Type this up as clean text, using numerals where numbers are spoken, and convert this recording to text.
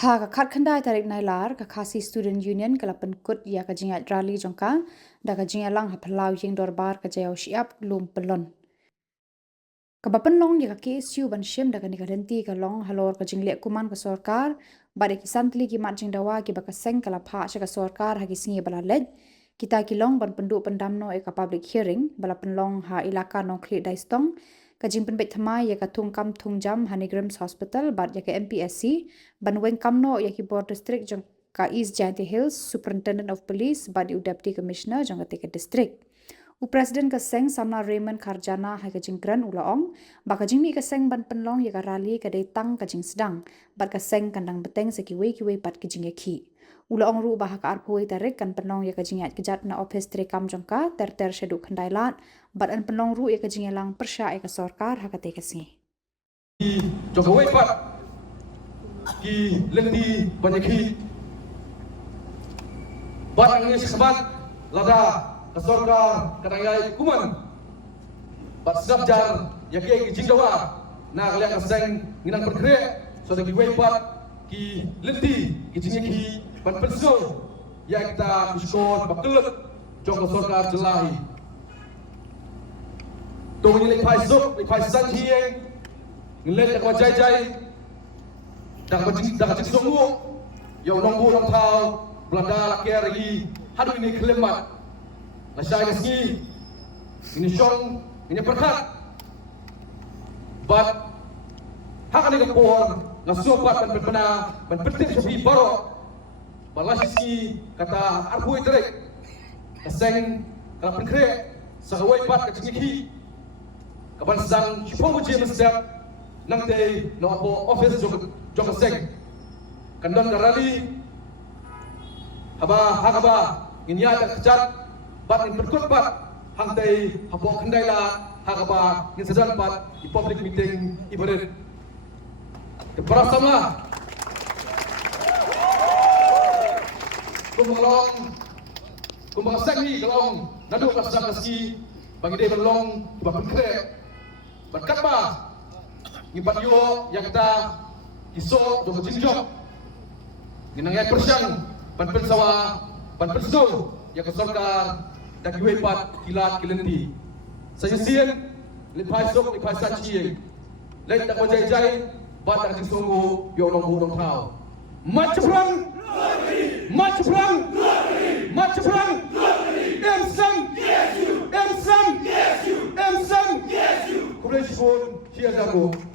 Ha ka khat khandai tarik nailar ka khasi student union kala Pynkut ya ka jingat rally jongka da ka Jingialang ha phalau yeng dorbar ka Jaiaw siap lum pelon ka bapenlong ya ka KSU ban shem da ka nikarenti ka long halor ka jingle kuman ka sarkar bare ki santli ki mat jing dawa ki baka seng kala pha ka sarkar ha ki singi bala lej kita ki long ban pendu pendamno e ka public hearing bala penlong ha ilaka nongkli daistong ka jingpen bet thamai ya ka thungkam thungjam Honeygrams Hospital bat ya ka MPSC ban weng kamno ya ki Khubor district jong ka East Jainti Hills Superintendent of Police bat u Deputy Commissioner jong ka Teka district u President ka seng Samla Raymond Kharjana ha ka jingkran ulaong ba ka jingmi ka seng ban penlong ya ka rally ka dei tang ka jing sedang bat ka seng kandang beteng se ki wei pat ki jinge khi ulaong ru bah ka arpoi tarik kan penlong ya ka jingat kejat na office trekam jongka ter shedu khandailat bat an penlong ru ya ka Jingialang persya ya ka sarkar ha ka tekasi jongka wei pat ki lendi banyaki bat ang is khabat lada ka sarkar kadangay kuman bat sedap jar ya ki jingdawa na kalian ka seng nginang perkre so da ki wei pat ki lendi ki jingaki ban penso ya kita kuskon bakelek jongka sarkar jelahi tong ni lepai sok lepai san hieng nglet dak jai dak jing songu yo nongbu nong thau blanda la keri hadu ini klemat la shai ngi ini shong ini perkhat bat hakani ka por na sopat ban pena ban penting sopi baro balasi kata arpui terek kaseng kala penkre sakawai pat ka jingi kapan sedang cipong uji mesdap nang tei no apo office jok kaseng kandon darali haba inya tak kecat bat in Pynkut pat hang tei apo kandaila haba in sedan pat di public meeting ibarat para Samla kumang sengi kalong nadu kasang kaski bagi dia belong ba Pynkut berkat ba ngibat yo yang kita iso do jinjok ginangay persyang ban pensawa ban penso ya ka sarkar dak pat kilat kilenti sayusian lipai sok lipai sanchi lek dak jai bat dak sunggu yo nong thau macprang Emsang Khuborjylla Khuborjylla